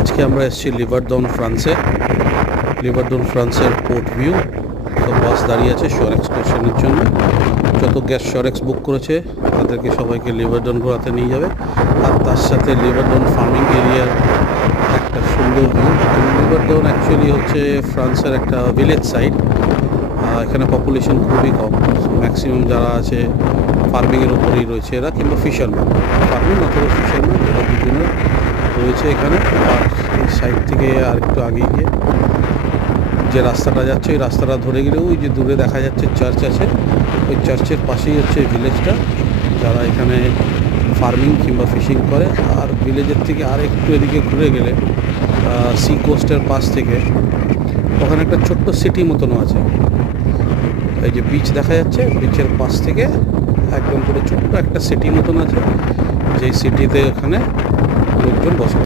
আজকে আমরা এসেছি লিভারডন ফ্রান্সে। লিভারডন ফ্রান্সের পোর্ট ভিউ। তো বাস দাঁড়িয়ে আছে শোর এক্সকারশনের জন্য। যত গ্যাস শোরেক্স বুক করেছে তাদেরকে সবাইকে লিভারডন ঘোরাতে নিয়ে যাবে। আর তার সাথে লিভারডন ফার্মিং এরিয়ার একটা সুন্দর ভিউ। লিভারডন অ্যাকচুয়ালি হচ্ছে ফ্রান্সের একটা ভিলেজ সাইড। এখানে পপুলেশন খুবই কম। ম্যাক্সিমাম যারা আছে ফার্মিংয়ের উপরেই রয়েছে এরা, কিংবা ফিশারম্যান, ফার্মিং অথবা ফিশারম্যান, এরা দুজনে রয়েছে এখানে। আর এই সাইড থেকে আর একটু আগে গিয়ে যে রাস্তাটা যাচ্ছে ওই রাস্তাটা ধরে গেলে ওই যে দূরে দেখা যাচ্ছে চার্চ আছে, ওই চার্চের পাশেই হচ্ছে ভিলেজটা, যারা এখানে ফার্মিং কিংবা ফিশিং করে। আর ভিলেজের থেকে আর একটু এদিকে ঘুরে গেলে সি কোস্টের পাশ থেকে ওখানে একটা ছোট্ট সিটি মতনও আছে। এই যে বিচ দেখা যাচ্ছে, বিচের পাশ থেকে একদম পুরো ছোট্ট একটা সিটি মতন আছে, যেই সিটিতে ওখানে লোকজন বসবাস